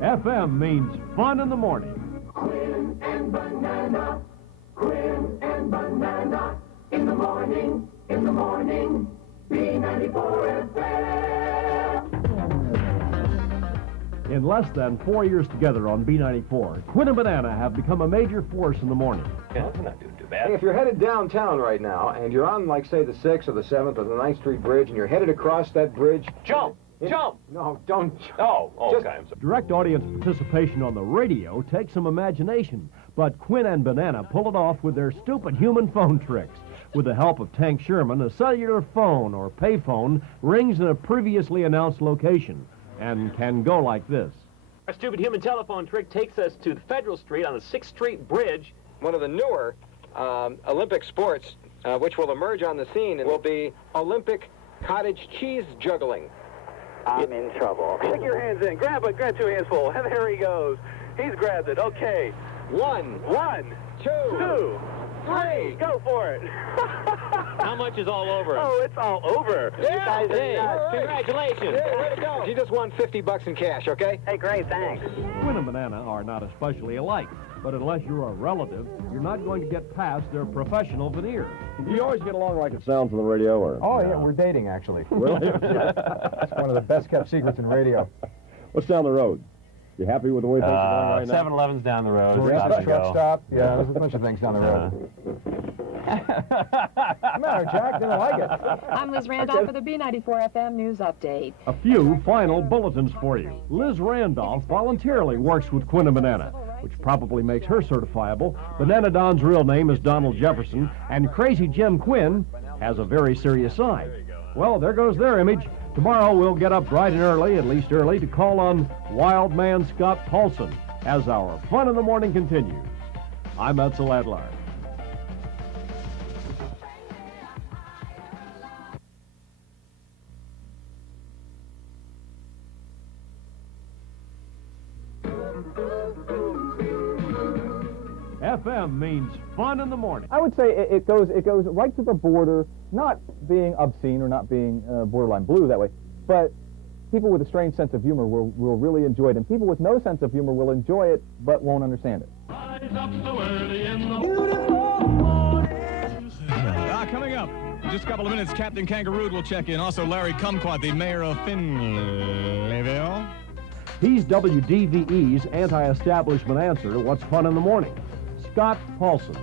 FM means fun in the morning. Quinn and Banana, Quinn and Banana, in the morning, B94 FM. In less than 4 years together on B94, Quinn and Banana have become a major force in the morning. Yeah, we're not doing too bad. Hey, if you're headed downtown right now, and you're on, like, say, the 6th or the 7th or the 9th Street Bridge, and you're headed across that bridge... Jump! Jump! No, don't jump. Oh, Just- okay, I'm sorry. Direct audience participation on the radio takes some imagination, but Quinn and Banana pull it off with their stupid human phone tricks. With the help of Tank Sherman, a cellular phone or payphone rings in a previously announced location and can go like this. Our stupid human telephone trick takes us to the Federal Street on the 6th Street Bridge. One of the newer Olympic sports which will emerge on the scene will be Olympic cottage cheese juggling. I'm in trouble. Stick your hands in. Grab it. Grab 2 hands full. And there he goes. He's grabbed it. Okay. 1, 2, 3. Go for it. How much is all over? Oh, it's all over. Yeah, You guys Hey, are nuts. congratulations. Yeah, way to go. You just won $50 in cash, okay? Hey, great, thanks. Quinn and Banana are not especially alike, but unless you're a relative, you're not going to get past their professional veneer. Do you always get along like it sounds on the radio, or? Oh, yeah, we're dating, actually. Really? It's one of the best-kept secrets in radio. What's down the road? You happy with the way things are going right now? 7-Eleven's down the road. Tourist Stop and truck go. stop. Yeah, there's a bunch of things down the road. What's the matter, Jack? Didn't like it. I'm Liz Randolph for the B94 FM News Update. A few final bulletins for you. Liz Randolph voluntarily works with Quinn and Banana, which probably makes her certifiable. Banana Don's real name is Donald Jefferson, and Crazy Jim Quinn has a very serious side. Well, there goes their image. Tomorrow we'll get up bright and early, at least early, to call on Wild Man Scott Paulson as our fun in the morning continues. I'm Edsel Adler. FM means fun in the morning. I would say it goes right to the border, not being obscene or not being borderline blue that way, but people with a strange sense of humor will really enjoy it, and people with no sense of humor will enjoy it but won't understand it. Coming up in just a couple of minutes, Captain Kangaroo will check in. Also, Larry Kumquat, the mayor of Finleyville. He's WDVE's anti-establishment answer to What's Fun in the Morning, Scott Paulson.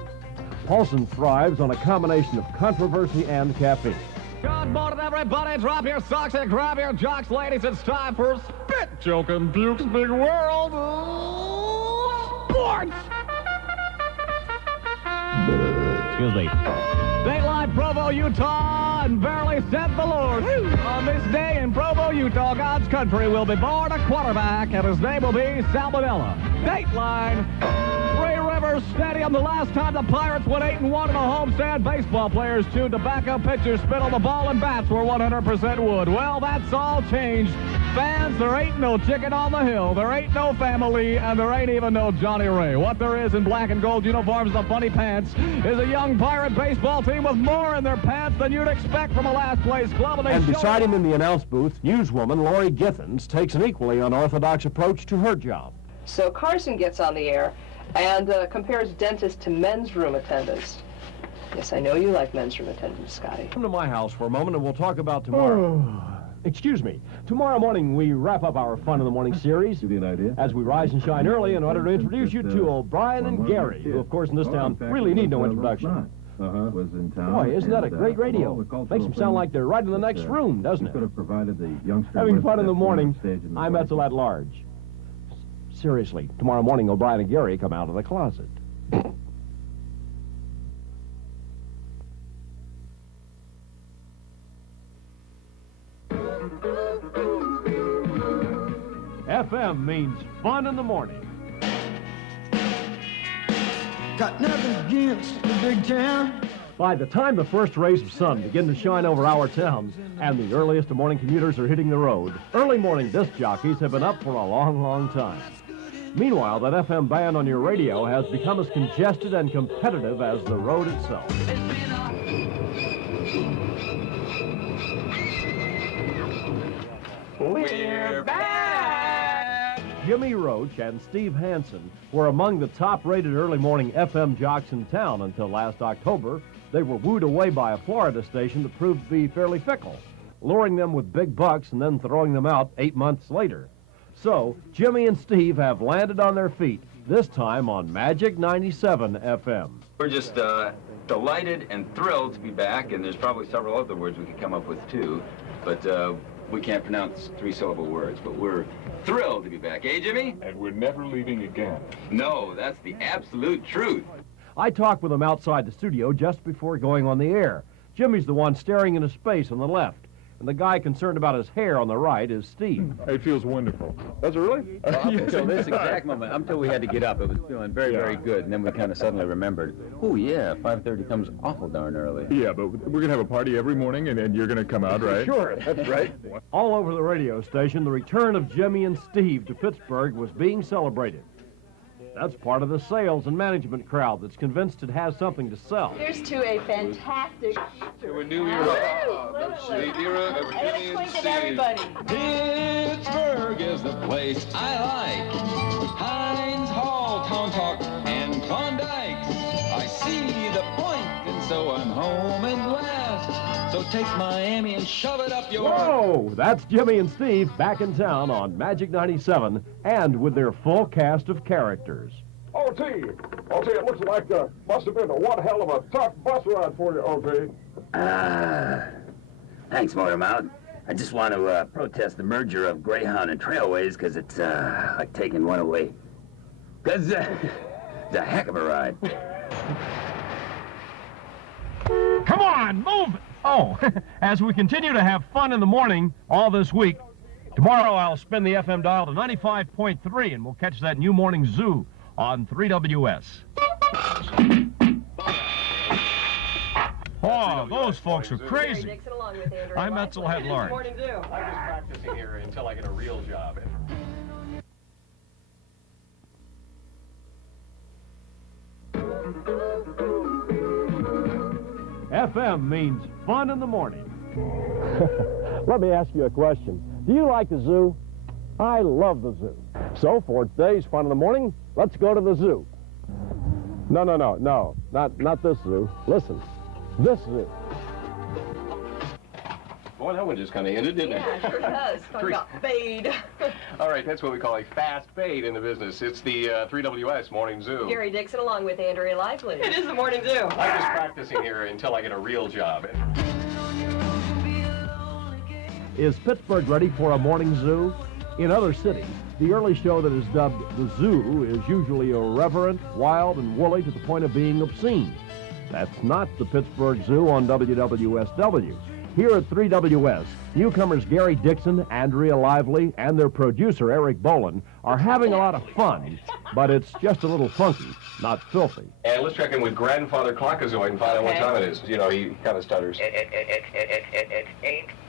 Paulson thrives on a combination of controversy and caffeine. Good morning, everybody. Drop your socks and grab your jocks, ladies. It's time for Spit Joke and Buke's Big World of Sports. Excuse me. Daylight, Provo, Utah, and barely sent the Lord. On this day in Provo, Utah, God's country will be born a quarterback, and his name will be Salmonella. Dateline, Three Rivers Stadium, the last time the Pirates went 8-1 in a homestand, baseball players chewed tobacco, pitchers spit on the ball, and bats were 100% wood. Well, that's all changed. Fans, there ain't no chicken on the hill, there ain't no family, and there ain't even no Johnny Ray. What there is in black and gold uniforms and funny pants is a young Pirate baseball team with more in their pants than you'd expect from a last-place club. And beside him in the announce booth, newswoman Lori Githens takes an equally unorthodox approach to her job. So Carson gets on the air and compares dentists to men's room attendants. Yes, I know you like men's room attendants, Scotty. Come to my house for a moment and we'll talk about tomorrow. Excuse me. Tomorrow morning we wrap up our Fun in the Morning series. Give you an idea. As we rise and shine early in order to introduce you to O'Brien and Gary, who of course in this town really need no introduction. Was in town. Boy, isn't that a great radio? Makes them sound like they're right in the next room, doesn't it? Could have provided the youngster Having with fun in that the morning, stage in the I'm voice. Edsel at large. Seriously, tomorrow morning O'Brien and Gary come out of the closet. FM means fun in the morning. Got nothing against the big town. By the time the first rays of sun begin to shine over our towns and the earliest of morning commuters are hitting the road, early morning disc jockeys have been up for a long, long time. Meanwhile, that FM band on your radio has become as congested and competitive as the road itself. We're back! Jimmy Roach and Steve Hansen were among the top-rated early morning FM jocks in town until last October. They were wooed away by a Florida station that proved to be fairly fickle, luring them with big bucks and then throwing them out 8 months later. So, Jimmy and Steve have landed on their feet, this time on Magic 97 FM. We're just delighted and thrilled to be back, and there's probably several other words we could come up with, too. But we can't pronounce three-syllable words, but we're thrilled to be back. Eh, Jimmy? And we're never leaving again. No, that's the absolute truth. I talked with him outside the studio just before going on the air. Jimmy's the one staring into space on the left, and the guy concerned about his hair on the right is Steve. It feels wonderful. Does it really? Well, until this exact moment, until we had to get up, it was feeling very, very good, and then we kind of suddenly remembered, oh, yeah, 5:30 comes awful darn early. Yeah, but we're going to have a party every morning, and you're going to come out, right? Sure, that's right. All over the radio station, the return of Jimmy and Steve to Pittsburgh was being celebrated. That's part of the sales and management crowd that's convinced it has something to sell. Here's to a fantastic To a new era. The era of Jimmy and Steve. Everybody. Pittsburgh is the place I like. Heinz Hall, Town Talk, and Klondike. I see the point, and so I'm home at last. So take Miami and shove it up your... Whoa! That's Jimmy and Steve back in town on Magic 97 and with their full cast of characters. OT, it looks like must have been one hell of a tough bus ride for you, OT. Thanks, Motormouth. I just want to protest the merger of Greyhound and Trailways because it's like taking one away. Because it's a heck of a ride. Come on, move it! Oh, as we continue to have fun in the morning all this week, tomorrow I'll spin the FM dial to 95.3 and we'll catch that new morning zoo on 3WS. Oh, those folks are crazy. I'm Etzel Head Lawrence. I'm just practicing here until I get a real job. FM means fun in the morning. Let me ask you a question. Do you like the zoo? I love the zoo. So for today's fun in the morning, let's go to the zoo. No, not this zoo. Listen, this zoo. Boy, that one just kind of ended, didn't it? Yeah, it sure does. Talking about fade. All right, that's what we call a fast fade in the business. It's the 3WS Morning Zoo. Gary Dixon along with Andrea Lively. It is the morning zoo. I'm just practicing here until I get a real job. Is Pittsburgh ready for a morning zoo? In other cities, the early show that is dubbed the zoo is usually irreverent, wild, and woolly to the point of being obscene. That's not the Pittsburgh Zoo on WWSW. Here at 3WS, newcomers Gary Dixon, Andrea Lively, and their producer, Eric Boland, are having a lot of fun, but it's just a little funky, not filthy. And let's check in with Grandfather Clockazoid and find out what time it is. You know, he kind of stutters. It's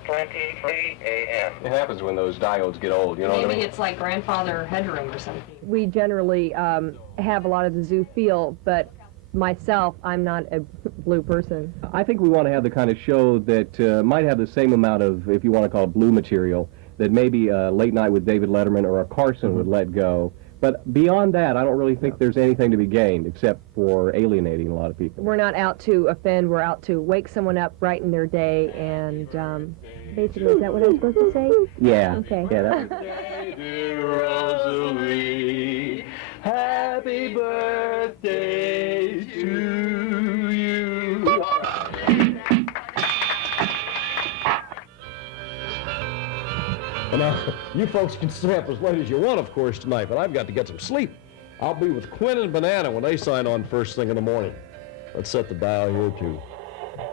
8:23 a.m. It happens when those diodes get old, you know what I Maybe mean? it's like grandfather headroom or something. We generally have a lot of the zoo feel, but myself, I'm not a blue person. I think we want to have the kind of show that might have the same amount of, if you want to call it blue material, that maybe Late Night with David Letterman or a Carson would let go. But beyond that, I don't really think there's anything to be gained except for alienating a lot of people. We're not out to offend, we're out to wake someone up, brighten their day, and basically, is that what I'm supposed to say? Yeah. Okay. Yeah, Rosalie, happy birthday to you. Well, now, you folks can stay up as late as you want, of course, tonight, but I've got to get some sleep. I'll be with Quinn and Banana when they sign on first thing in the morning. Let's set the dial here to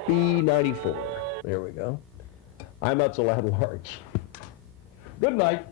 B94. There we go. I'm Etzel at large. Good night.